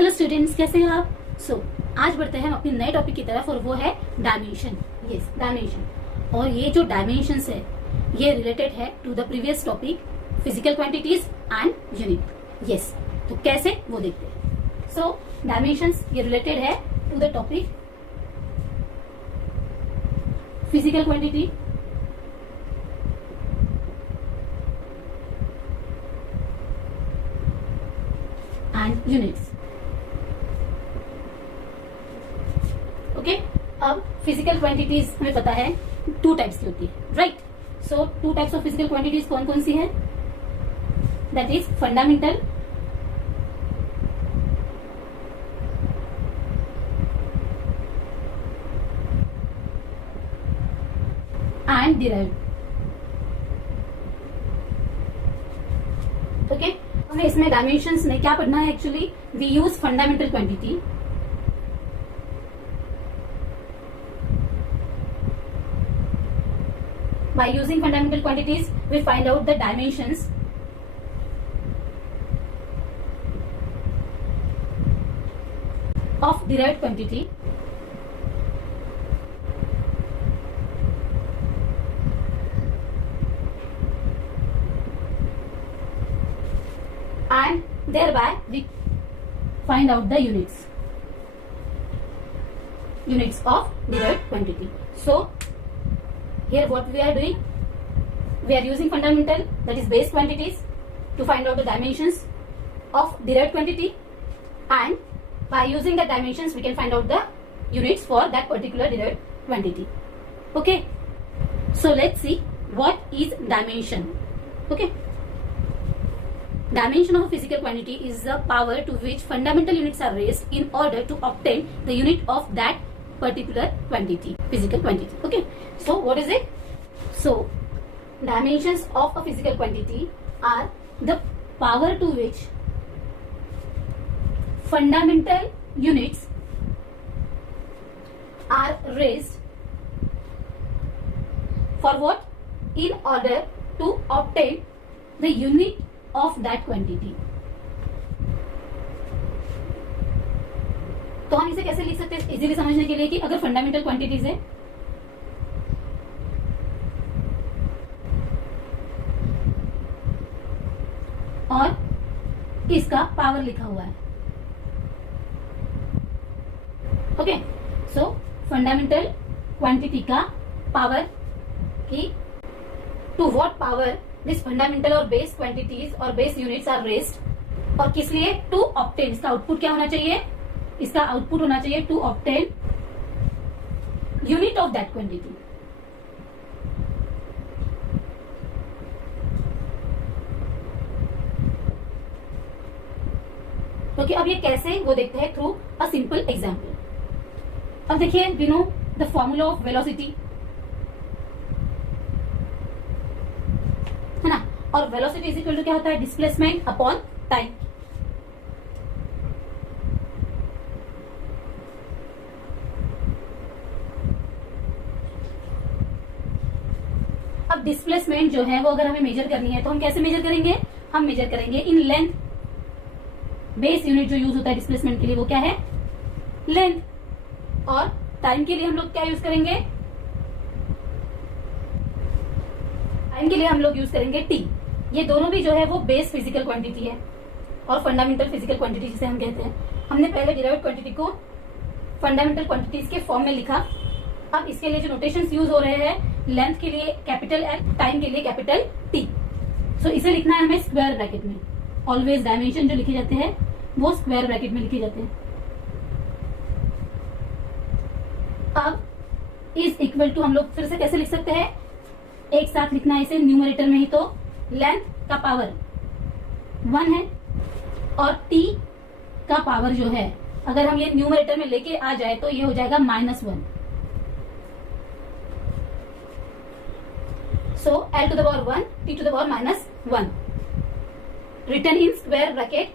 Hello students, कैसे हैं आप? आज बढ़ते हैं हम अपने नए टॉपिक की तरफ और वो है डायमेंशन। Yes, dimension. और ये जो डायमेंशंस है ये रिलेटेड है to the previous topic physical quantities and unit. Yes, तो कैसे वो देखते हैं। डायमेंशंस ये रिलेटेड है to the topic physical quantity and units. Okay, अब फिजिकल क्वांटिटीज हमें पता है टू टाइप्स की होती है, right? So two types of physical quantities कौन कौन सी है? That is fundamental and derived. Okay, हमें इसमें डायमेंशंस में क्या पढ़ना है? Actually we use fundamental quantity by using fundamental quantities we find out the dimensions of derived quantity and thereby we find out the units of derived quantity. So here what we are doing, we are using fundamental, that is base quantities, to find out the dimensions of derived quantity, and by using the dimensions we can find out the units for that particular derived quantity. Okay, so let's see what is dimension. Okay, dimension of a physical quantity is the power to which fundamental units are raised in order to obtain the unit of that particular quantity, physical quantity. Okay, so what is it? So dimensions of a physical quantity are the power to which fundamental units are raised for what? In order to obtain the unit of that quantity. तो हम इसे कैसे लिख सकते हैं easily समझने के लिए कि अगर फंडामेंटल क्वांटिटीज है और इसका पावर लिखा हुआ है। ओके, सो फंडामेंटल क्वांटिटी का पावर की to what power this fundamental और बेस क्वांटिटीज और बेस यूनिट्स आर रेज्ड, और किस लिए? To obtain. इसका आउटपुट क्या होना चाहिए? इसका आउटपुट होना चाहिए to obtain unit of that quantity. Okay, अब ये कैसे वो देखते हैं थ्रू अ सिंपल एग्जांपल। अब देखिए, we know the formula of velocity, है ना? और वेलोसिटी इज इक्वल टू क्या होता है? Displacement upon time. अब डिस्प्लेसमेंट जो है वो अगर हमें मेजर करनी है तो हम कैसे मेजर करेंगे? हम मेजर करेंगे इन लेंथ। बेस यूनिट जो यूज होता है डिस्प्लेसमेंट के लिए वो क्या है? लेंथ। और टाइम के लिए हम लोग क्या यूज करेंगे? टाइम के लिए हम लोग यूज करेंगे टी। ये दोनों भी जो है वो बेस फिजिकल क्वांटिटी है और फंडामेंटल फिजिकल क्वांटिटी जिसे हम कहते हैं। हमने पहले डिराइव्ड क्वांटिटी को फंडामेंटल क्वांटिटीज के फॉर्म में लिखा। अब इसके लिए जो नोटेशंस यूज हो रहे हैं, लेंथ के लिए कैपिटल एल, टाइम के लिए कैपिटल टी। सो इसे लिखना है हमें स्क्वायर ब्रैकेट में। ऑलवेज डायमेंशन जो लिखे जाते हैं वो स्क्वायर ब्रैकेट में लिखे जाते हैं। अब इज इक्वल टू हम लोग फिर से कैसे लिख सकते हैं? एक साथ लिखना है इसे न्यूमरेटर में ही। तो लेंथ का पावर 1 है और टी का पावर जो है अगर हम ये न्यूमरेटर में लेके आ जाए तो ये हो जाएगा -1। So L to the power 1, T to the power -1, written in square bracket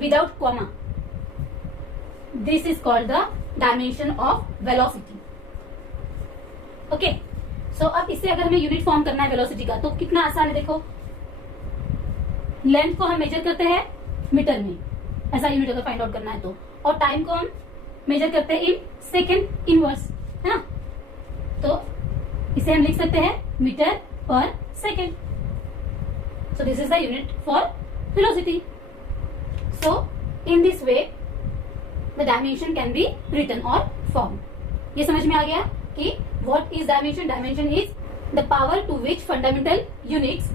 without comma. This is called the dimension of velocity. Okay. So अब इससे अगर हमें यूनिट फॉर्म करना है वेलोसिटी का तो कितना आसान है। देखो, लेंथ को हम मेजर करते हैं मीटर में ऐसा यूनिट अगर फाइंड आउट करना है तो। और टाइम को हम मेजर करते हैं इन सेकेंड इनवर्स, है ना। तो इसे हम लिख सकते हैं मीटर पर second. So this is the unit for velocity. So in this way the dimension can be written और फॉर्म। ये समझ में आ गया कि what is dimension. Dimension is the power to which fundamental units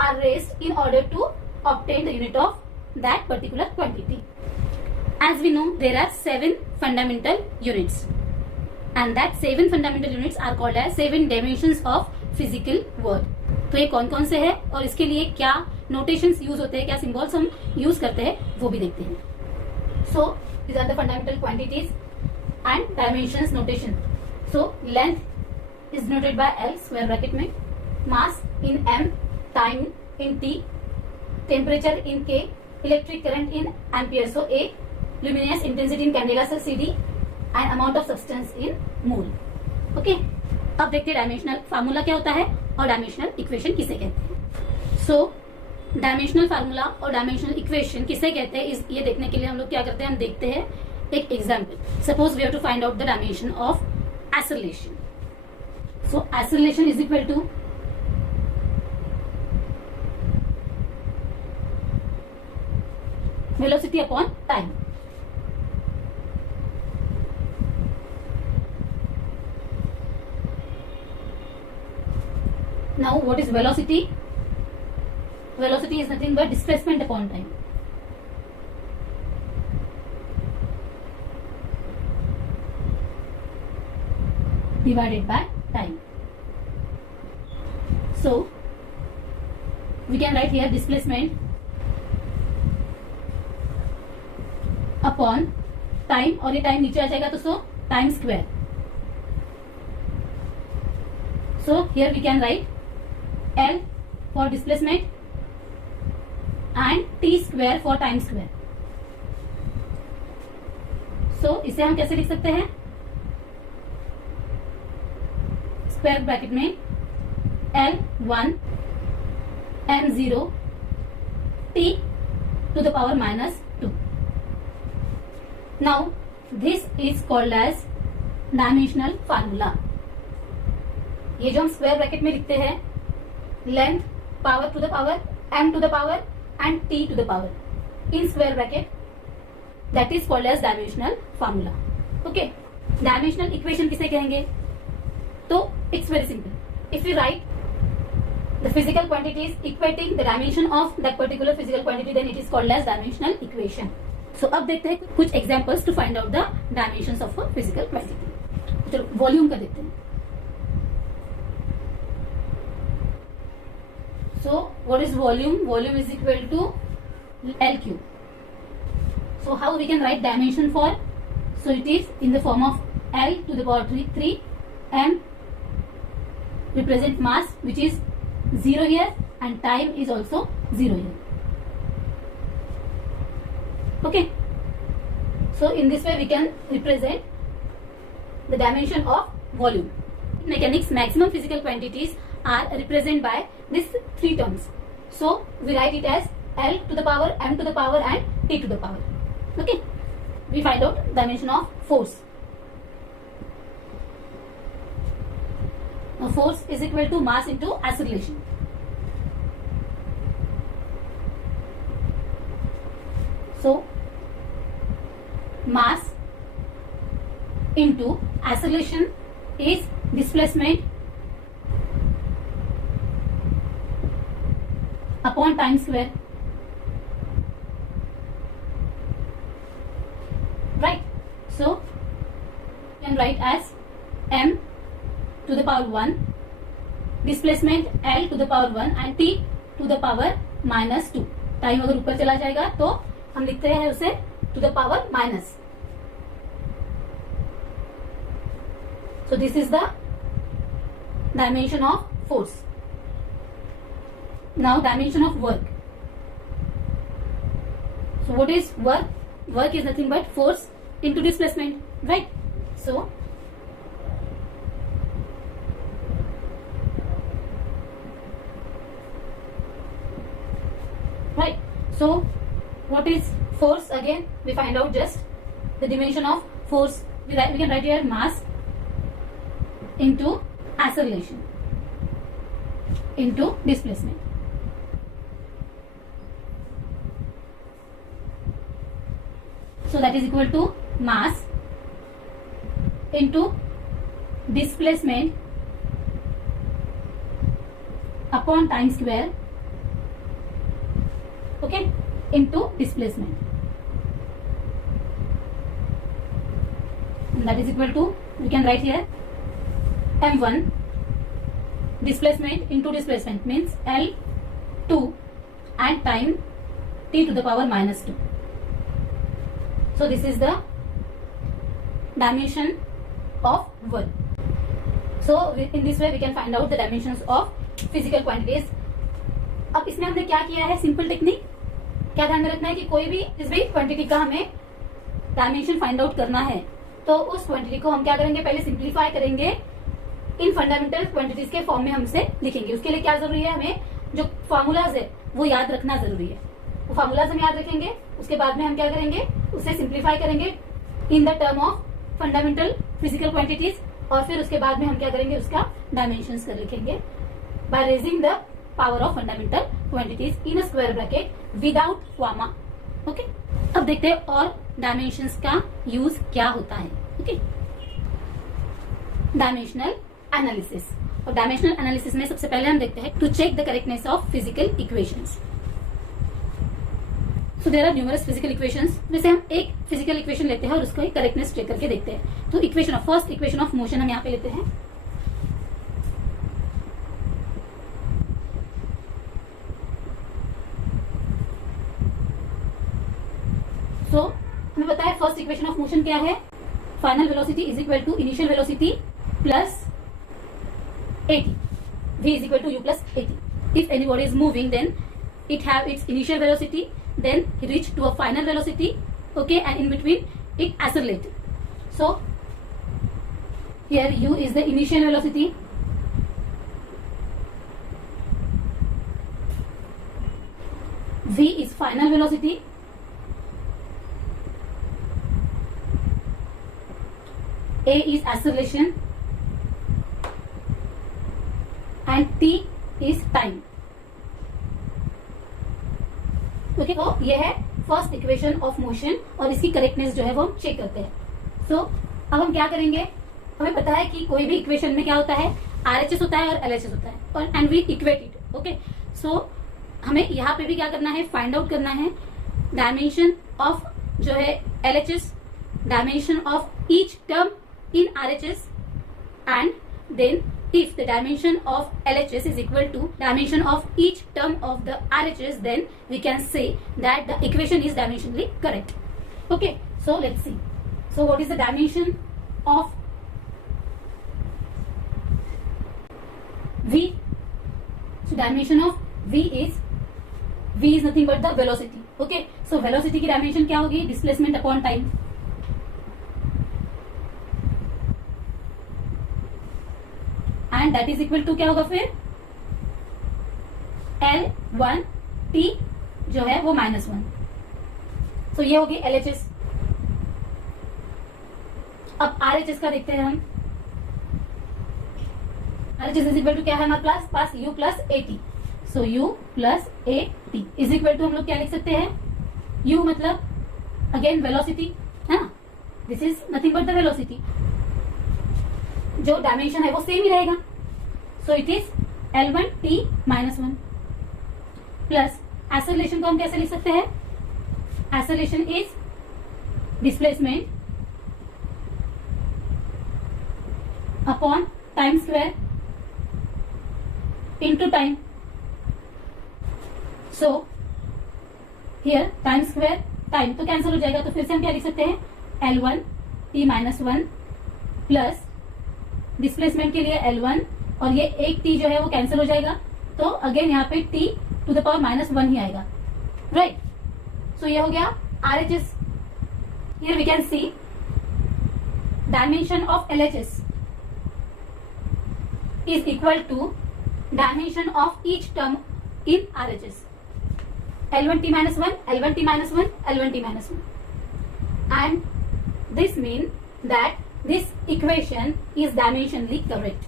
are raised in order to obtain the unit of that particular quantity. As we know, there are 7 fundamental units, and that 7 fundamental units are called as 7 dimensions of physical world. तो ये कौन कौन से है और इसके लिए क्या नोटेशंस यूज होते हैं, क्या सिंबल्स हम यूज करते हैं, वो भी देखते हैं. So these are the fundamental quantities and dimensions notation. So length is denoted by L square bracket में, mass in M, time in T, temperature in K, electric current in ampere, so A, luminous intensity in candela, so CD, and amount of substance in mole. Okay. अब देखते हैं dimensional formula क्या होता है और dimensional equation किसे कहते हैं. सो डायमेंशनल फार्मूला और डायमेंशनल इक्वेशन किसे कहते हैं, ये देखने के लिए हम लोग क्या करते हैं, हम देखते हैं एक example. Suppose we have to find out the dimension of acceleration. So acceleration is equal to velocity upon time. Now what is velocity? Velocity is nothing but displacement upon time. Divided by time. So we can write here displacement upon time, और ये time नीचे आ जाएगा तो so time square. So here we can write L for displacement and T square for time square. So इसे हम कैसे लिख सकते हैं, स्क्वायर ब्रैकेट में L1 M0 T to the power minus 2. Now this is called as dimensional formula. ये जो हम स्क्वायर ब्रैकेट में लिखते हैं, length power to the power m to the power and t to the power in square bracket, that is called as dimensional formula. Okay. Dimensional equation किसे कहेंगे, तो it's very simple. If you write the physical quantities equating the dimension of that particular physical quantity, then it is called as dimensional equation. So अब देखते हैं कुछ examples to find out the dimensions of a physical quantity. चलो volume का देखते हैं. So what is volume? Volume is equal to L cube. So how we can write dimension for? So it is in the form of L to the power 3 m represent mass which is 0 here and time is also 0 here. Okay. So in this way we can represent the dimension of volume. In mechanics, maximum physical quantities are represented by these 3 terms. So we write it as L to the power, m to the power and t to the power. Okay. We find out dimension of force. Now force is equal to mass into acceleration. So mass into acceleration is displacement upon time square. Right. So you can write as m to the power 1, displacement L to the power 1 and t to the power minus 2. Time अगर ऊपर चला जाएगा तो हम लिखते हैं उसे to the power minus. So this is the dimension of force. Now dimension of work. So what is work? Work is nothing but force into displacement, right? So right. So what is force, again we find out just the dimension of force. We can write here mass into acceleration into displacement. So that is equal to mass into displacement upon time square, okay, into displacement, and that is equal to, we can write here m1 displacement into displacement means L2 and time t to the power minus 2. So this is the dimension of work. So in this way we can find out the dimensions of physical quantities. अब इसमें हमने क्या किया है, simple technique. क्या ध्यान में रखना है कि कोई भी इस भी क्वांटिटी का हमें डायमेंशन फाइंड आउट करना है तो उस क्वांटिटी को हम क्या करेंगे, पहले सिंप्लीफाई करेंगे, इन फंडामेंटल क्वांटिटीज के फॉर्म में हमसे लिखेंगे. उसके लिए क्या जरूरी है, हमें जो फॉर्मूलाज है वो याद रखना जरूरी है. वो फॉर्मूलाज हम याद रखेंगे, उसके बाद में हम क्या करेंगे, उसे सिंप्लीफाई करेंगे in the term of fundamental physical quantities, और फिर उसके बाद में हम क्या करेंगे, उसका डायमेंशंस कर लिखेंगे by raising the power of fundamental quantities in a square bracket without comma. Okay, अब देखते हैं और डायमेंशंस का यूज क्या होता है. Okay, dimensional analysis. और डायमेंशनल एनालिसिस में सबसे पहले हम देखते हैं to check the correctness of physical equations. So there are numerous physical equations. जैसे हम एक फिजिकल इक्वेशन लेते हैं और उसका करेक्टनेस चेक करके देखते हैं. तो equation of first equation of motion हम यहाँ पे लेते हैं. सो हमें पता है फर्स्ट इक्वेशन ऑफ मोशन क्या है, final velocity is equal to initial velocity plus at. v is equal to u plus at. If any body is moving, then it have its initial velocity, then reach to a final velocity, okay, and in between it accelerate. So here u is the initial velocity, v is final velocity, a is acceleration, and t is time. Okay, तो ये है first equation of motion और इसकी correctness जो है वो हम check करते हैं. सो अब हम क्या करेंगे, हमें पता है कि कोई भी इक्वेशन में क्या होता है, RHS होता है और LHS होता है, और and we equate it. Okay, so हमें यहाँ पे भी क्या करना है, फाइंड आउट करना है डायमेंशन ऑफ जो है LHS, dimension of each term in RHS, and then if the dimension of LHS is equal to dimension of each term of the RHS, then we can say that the equation is dimensionally correct. Okay, so let's see. So what is the dimension of V? So dimension of V is nothing but the velocity. Okay, so velocity की dimension क्या होगी, displacement upon time. And that is equal to क्या होगा फिर, L1t जो है वो -1. तो ये होगी LHS. अब RHS का देखते हैं हम. RHS इज इक्वल टू क्या है हमारे पास u plus at. So u plus at is equal to हम लोग क्या लिख सकते हैं, u मतलब अगेन वेलोसिटी है ना, this is nothing but the velocity. जो डायमेंशन है वो सेम ही रहेगा. सो it is L1t -1 plus acceleration को हम कैसे लिख सकते हैं, acceleration is displacement upon time square into time. So here time square time तो कैंसिल हो जाएगा, तो फिर से हम क्या लिख सकते हैं, L1t -1 प्लस डिस्प्लेसमेंट के लिए L1, और ये एक t जो है वो कैंसिल हो जाएगा, तो अगेन यहाँ पे t टू द पावर -1 ही आएगा. राइट, सो ये हो गया RHS. Here we can see dimension of LHS is equal to dimension of each term in RHS. L1T minus 1, L1T minus 1, L1T minus 1. And this means that this equation is dimensionally correct.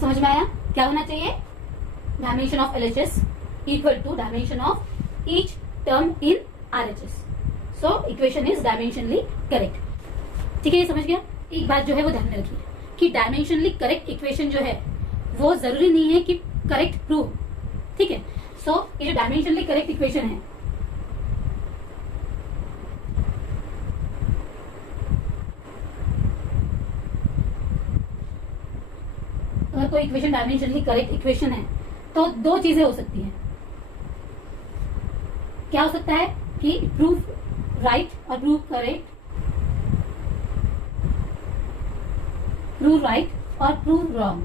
समझ में आया? क्या होना चाहिए? Dimension of LHS equal to dimension of each term in RHS. So equation is dimensionally correct. ठीक है, ये समझ गया? एक बात जो है वो ध्यान में रखिए कि डायमेंशनली करेक्ट इक्वेशन जो है वो जरूरी नहीं है कि करेक्ट प्रूव. ठीक है, सो ये जो डायमेंशनली करेक्ट इक्वेशन है अगर कोई इक्वेशन डायमेंशनली करेक्ट इक्वेशन है तो दो चीजें हो सकती हैं. क्या हो सकता है कि प्रूव राइट और प्रूव करेक्ट, प्रूव राइट और प्रूव रॉन्ग.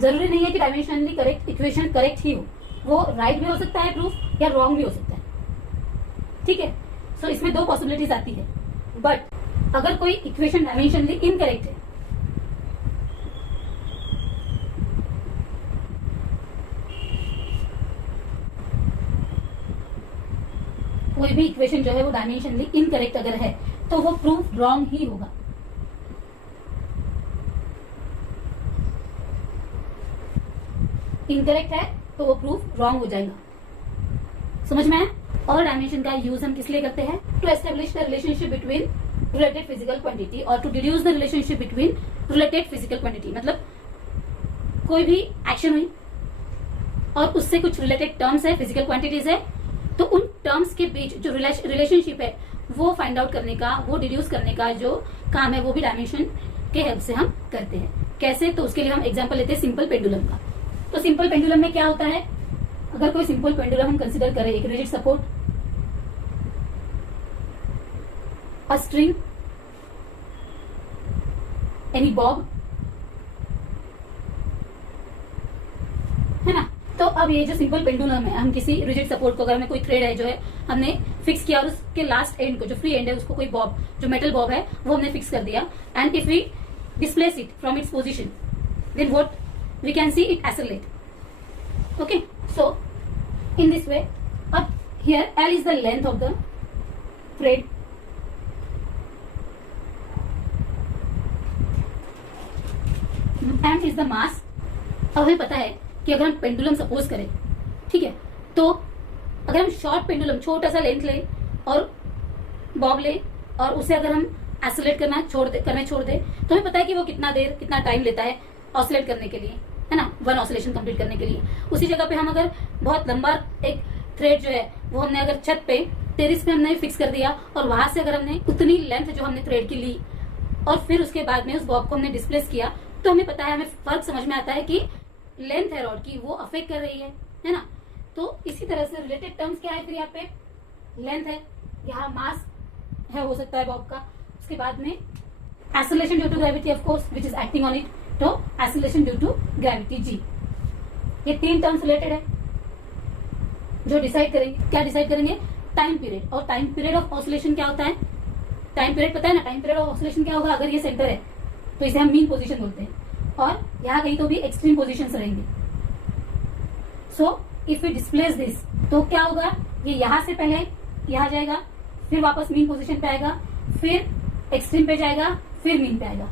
जरूरी नहीं है कि डायमेंशनली करेक्ट इक्वेशन करेक्ट ही हो, वो राइट भी हो सकता है प्रूफ या रॉन्ग भी हो सकता है. ठीक है, सो इसमें दो पॉसिबिलिटीज आती है. बट अगर कोई इक्वेशन डायमेंशनली इनकरेक्ट है कोई भी इक्वेशन जो है वो डायमेंशनली इनकरेक्ट अगर है तो वो प्रूफ रॉन्ग ही होगा. इनकरेक्ट है तो वो प्रूफ रॉन्ग हो जाएगा. समझ में आया? और डायमेंशन का यूज हम किस लिए करते हैं? To establish the relationship between related physical quantity और to deduce the relationship between related physical quantity. मतलब कोई भी एक्शन हुई और उससे कुछ रिलेटेड टर्म्स है, फिजिकल क्वांटिटीज है, तो उन टर्म्स के बीच जो रिलेशनशिप है वो फाइंड आउट करने का, वो डिड्यूस करने का जो काम है वो भी डायमेंशन के हेल्प से हम करते हैं. कैसे? तो उसके लिए हम एग्जांपल लेते हैं सिंपल पेंडुलम का. तो सिंपल पेंडुलम में क्या होता है? अगर कोई सिंपल पेंडुलम हम कंसिडर करें, एक rigid support, a string, any Bob, है ना. तो अब ये जो सिंपल पेंडुलम है, हम किसी रिजिड सपोर्ट को, अगर हमें कोई थ्रेड है जो है हमने फिक्स किया और उसके लास्ट एंड को, जो फ्री एंड है, उसको कोई बॉब, जो मेटल बॉब है वो हमने फिक्स कर दिया, and if we displace it from its position then what we can see it accelerate. Okay, so in this way, up here L is the length of the thread, m is the mass. अब हमें पता है कि अगर हम pendulum suppose करें, ठीक है, तो अगर हम शॉर्ट पेंडुलम, छोटा सा लेंथ ले और बॉब ले और उसे अगर हम एक्सेलरेट करना छोड़ दे तो हमें पता है कि वो कितना टाइम लेता है ऑसिलेट करने के लिए, है ना, वन ऑसिलेशन कंप्लीट करने के लिए. उसी जगह पे हम अगर बहुत लंबा एक थ्रेड जो है वो हमने अगर छत पे टेरिस पे हमने फिक्स कर दिया और वहां से अगर हमने उतनी लेंथ जो हमने थ्रेड की ली और फिर उसके बाद में उस बॉब को हमने डिस्प्लेस किया, तो हमें पता है, हमें फर्क समझ में आता है कि लेंथ है रॉड की वो अफेक्ट कर रही है ना. तो इसी तरह से रिलेटेड टर्म्स क्या है? फिर यहाँ पे लेंथ है, यहाँ मास है हो सकता है बॉब का, उसके बाद में acceleration due to gravity of course which is acting on it, तो acceleration due to gravity g. ये तीन टर्म्स रिलेटेड है जो डिसाइड करेंगे. क्या डिसाइड करेंगे? Time period. और टाइम पीरियड ऑफ ऑसिलेशन क्या होता है? टाइम पीरियड पता है ना? टाइम पीरियड ऑफ ऑसिलेशन क्या होगा? अगर ये सेंटर है तो इसे हम मीन पोजीशन बोलते हैं और यहाँ कहीं तो भी एक्सट्रीम पोजीशंस रहेंगे. So if we displace this तो क्या होगा? ये यहाँ से पहले यहाँ जाएगा, फिर वापस मीन पोजीशन पे आएगा, फिर एक्सट्रीम पे जाएगा, फिर मीन पे आएगा.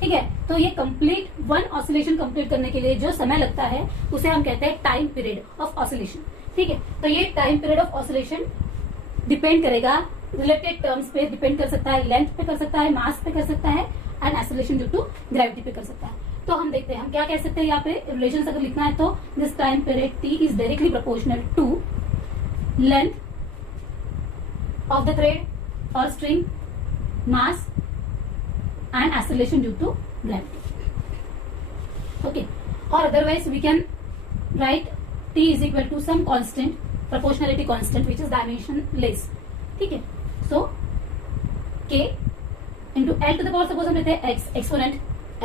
ठीक है, तो ये कंप्लीट वन ऑसिलेशन कंप्लीट करने के लिए जो समय लगता है उसे हम कहते हैं टाइम पीरियड ऑफ ऑसिलेशन. ठीक है, तो ये time period of oscillation depend करेगा रिलेटेड टर्म्स पे, डिपेंड कर सकता है, लेंथ पे कर सकता है, मास पे कर सकता है, and acceleration due to gravity पे कर सकता है. तो हम देखते हैं हम क्या कह सकते हैं यहाँ पे रिलेशन अगर लिखना है तो this time period T is directly proportional to length of the thread और string, mass and acceleration due to gravity. Okay, or otherwise we can write t is equal to some constant, proportionality constant which is dimensionless. ठीक है, so k into l to the power, suppose हम लेते हैं x, exponent,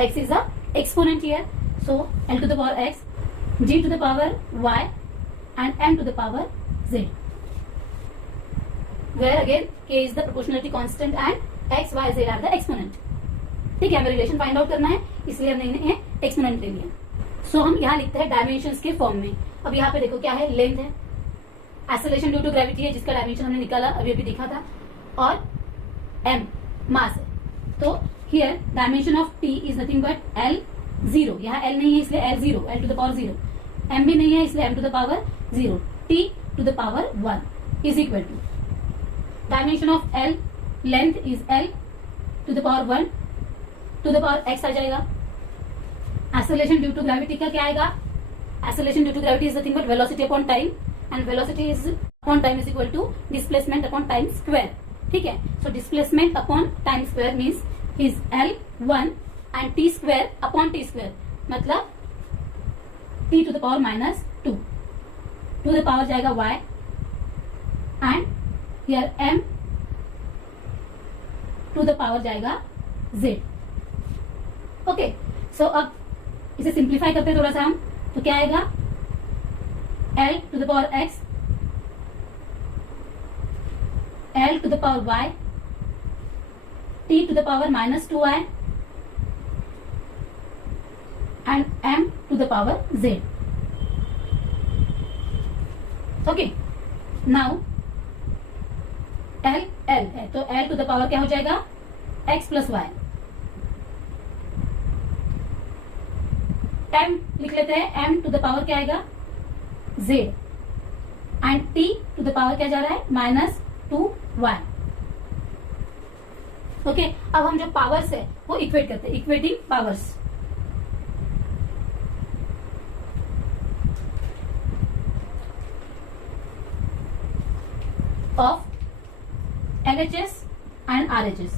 x is a exponent here, so l to the power x, g to the power y and m to the power z. Where again k is the proportionality constant and x y z are the exponent. ठीक है, हमें relation find out करना है, इसलिए हमने इन्हें exponent ले लिया। सो हम यहाँ लिखते हैं डायमेंशंस के फॉर्म में। अब यहाँ पे देखो क्या है, लेंथ है, एक्सेलरेशन ड्यू टू ग्रेविटी है जिसका डायमेंशन हमने निकाला अभी अभी दिखा था, और m मास है। तो here dimension of t is nothing but L0। यहाँ L नहीं है इसलिए L0, L to the power 0, m भी नहीं है इसलिए m to the power 0, t to the power 1 is equal to dimension of L, length is L to the power 1 to the power x आ जाएगा। Acceleration due to gravity का क्या आएगा, acceleration due to gravity is nothing but velocity upon time, and velocity is upon time is equal to displacement upon time square. ठीक है, so displacement upon time square means is L1 and t square upon t square, मतलब t to the power -2 to the power जाएगा y and here m to the power जाएगा z। Okay, so अब इसे simplify करते हैं थोड़ा सा हम, तो क्या आएगा, L to the power x, L to the power y, t to the power -2y and m to the power z। Okay, now L है तो L टू द पावर क्या हो जाएगा, x प्लस y। m लिख लेते हैं, m to the power क्या आएगा, z, and t to the power क्या जा रहा है, -2y। ओके, अब हम जो पावर्स है वो इक्वेट करते हैं, equating powers. Of LHS and RHS,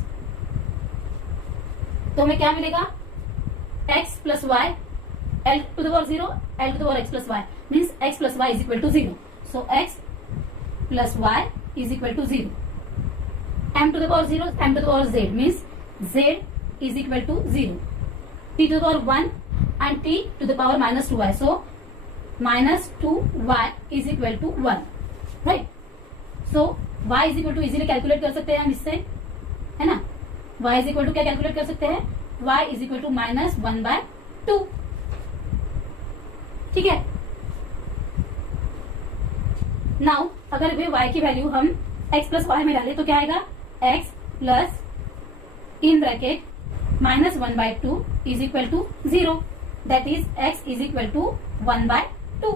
तो हमें क्या मिलेगा, x plus y, L to the power 0, L to the power x plus y means x plus y is equal to 0। So x plus y is equal to 0। m to the power 0, m to the power z means z is equal to 0। t to the power 1 and t to the power -2y, so -2y is equal to 1, right. So y is equal to easily calculate कर सकते हैं हम इससे, है ना। y is equal to क्या calculate कर सकते हैं, y इज इक्वल टू -1/2। ठीक है, नाउ अगर वे y की वैल्यू हम x प्लस y में डालें तो क्या आएगा, x plus in bracket -1/2 is equal to 0, that is x is equal to 1/2,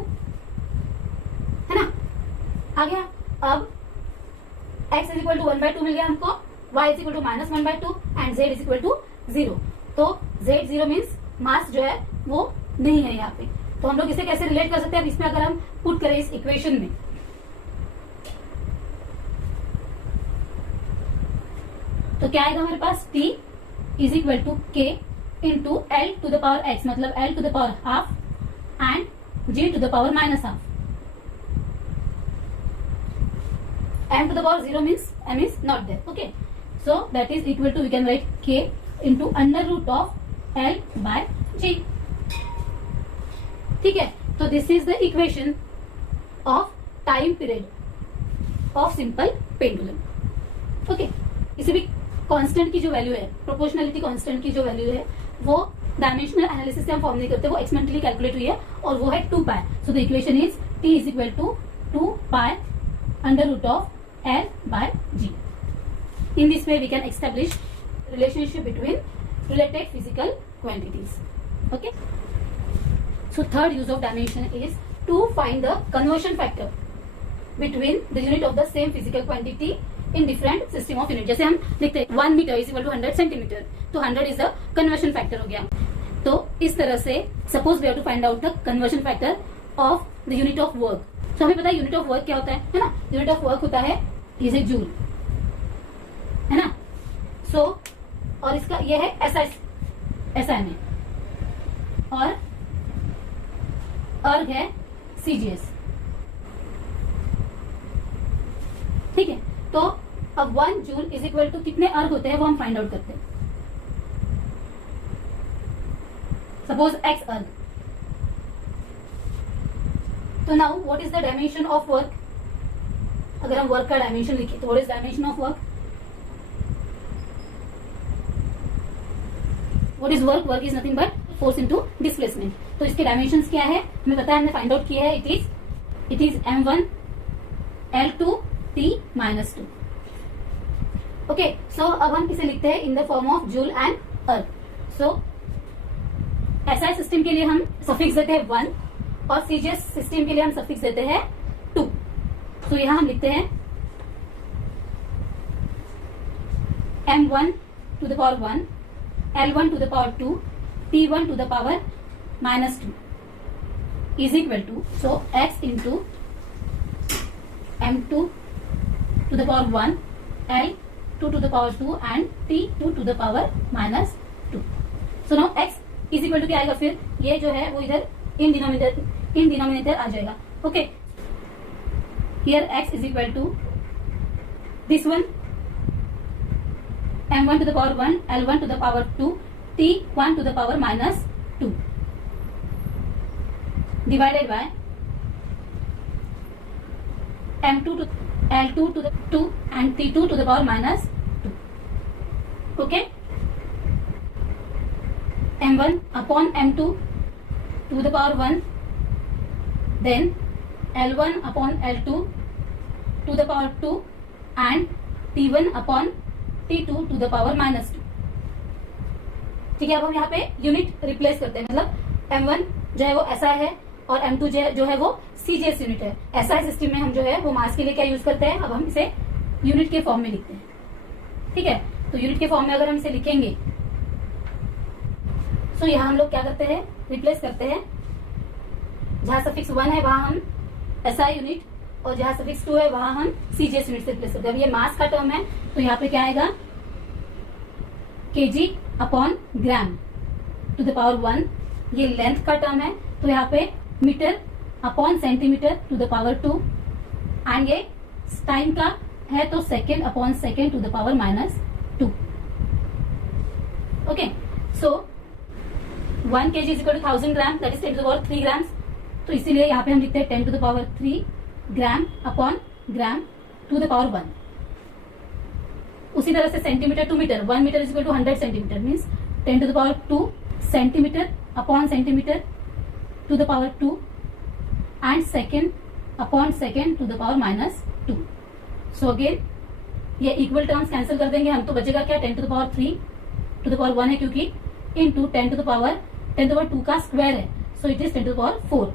है ना। आ गया, अब x इज इक्वल टू 1/2 मिल गया हमको, y is equal to -1/2 and z is equal to 0। तो z 0 मीन्स मास जो है वो नहीं है यहाँ पे। तो हम लोग इसे कैसे रिलेट कर सकते हैं, इसमें अगर हम पुट करें इस इक्वेशन में, तो क्या आएगा हमारे पास, t is equal to k into L to the power x, मतलब L to the power half and g to the power -half. m to the power 0 means m is not there. Okay, so that is equal to, we can write k into under root of L by g. ठीक है, तो this is the equation of time period of simple pendulum. Okay, इसे भी constant की जो value है, proportionality constant की जो वैल्यू है वो डायमेंशनल एनालिसिस से हम फॉर्म नहीं करते, वो एक्सपेरिमेंटली कैलकुलेट हुई है और वो है 2 pi. So the equation is t is equal to 2 pi under root of L by G. In this way, we can establish relationship between related physical quantities. Okay. So third use of dimension is to find the conversion factor between the unit of the same physical quantity in different system of unit. जैसे हम लिखते हैं 1 metre is equal to 100 centimetre, तो 100 is the conversion factor हो गया। तो इस तरह से suppose we have to find out the conversion factor of the unit of work. तो हमें पता है यूनिट ऑफ वर्क क्या होता है ना, यूनिट ऑफ वर्क होता है इज ए जूल, है ना। सो और इसका ये है SI में, और अर्ग है CGS। ठीक है, तो अब 1 जूल इज इक्वल टू कितने अर्ग होते हैं वो हम फाइंड आउट करते हैं। सपोज X अर्ग, तो now what is the dimension of work, अगर हम वर्क का डायमेंशन लिखें तो what is dimension of work? What is work? Work is nothing but force into displacement. तो इसके डायमेंशंस क्या है हमें पता है, हमने फाइंड आउट किया है। It is m1 L2 T - 2। Okay, so अब हम इसे लिखते हैं in the form of joule and earth. सो SI सिस्टम के लिए हम सफिक्स देते हैं 1 और CGS सिस्टम के लिए हम सफिक्स देते हैं 2। तो यहां हम लिखते हैं m1 to the power 1, L1 to the power 2, T1 to the power -2 is equal to, so x into m2 to the power 1, L2 to the power 2 and T2 to the power -2। so now x is equal to क्या आएगा? फिर ये जो है वो इधर in denominator आ जाएगा। Okay, here x is equal to this one, m1 to the power 1, L1 to the power 2, T1 to the power -2 divided by m2 to L2 to the 2 and T2 to the power -2। okay, m1 upon m2 to the power 1, then L1 upon L2 to the power 2 and T1 upon T2 to the power -2। ठीक है, अब हम यहाँ पे unit replace करते हैं, मतलब m1 जो है वो SI है और m2 जो है वो CGS यूनिट है। SI सिस्टम में हम जो है वो मास के लिए क्या यूज करते हैं, अब हम इसे यूनिट के फॉर्म में लिखते हैं। ठीक है, तो यूनिट के फॉर्म में अगर हम इसे लिखेंगे तो यहाँ हम लोग क्या करते हैं, रिप्लेस करते हैं। जहां सफिक्स 1 है वहां हम SI यूनिट और जहां सफिक्स 2 है वहां हम CGS यूनिट से रिप्लेस करते हैं। अब ये मास का टर्म है तो यहाँ पे क्या आएगा, kg upon gram to the power 1। ये लेंथ का टर्म है तो यहाँ पे metre upon centimetre to the power 2 and ये टाइम का है तो second upon second to the power -2। Okay, so 1 kg is equal to 1000 gram, that is 10 to the power 3 grams. तो इसीलिए यहाँ पे हम लिखते हैं 10 to the power 3 gram upon gram to the power 1। उसी तरह से centimetre to metre, 1 metre is equal to 100 centimetre, means 10 to the power 2 centimetre upon centimetre to the power 2 and second upon second to the power -2। So again ये equal terms cancel कर देंगे हम, तो बचेगा क्या, 10 to the power 3 to the power 1 है क्योंकि into 10 to the power 2 का स्क्वायर है, so it is 10 to the power 4,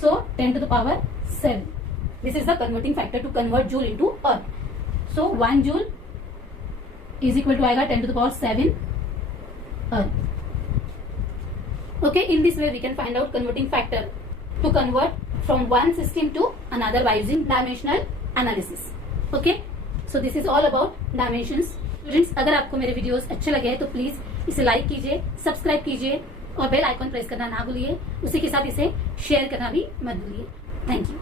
so 10 to the power 7। this is the converting factor to convert joule into earth। so 1 joule is equal to आएगा 10 to the power 7 earth। okay, in this way we can find out converting factor to convert from one system to another by using dimensional analysis। okay, so this is all about dimensions। Students, अगर आपको मेरे videos अच्छे लगे तो please इसे like कीजिए, subscribe कीजिए और बेल आइकॉन प्रेस करना ना भूलिए। उसी के साथ इसे शेयर करना भी मत भूलिए। Thank you.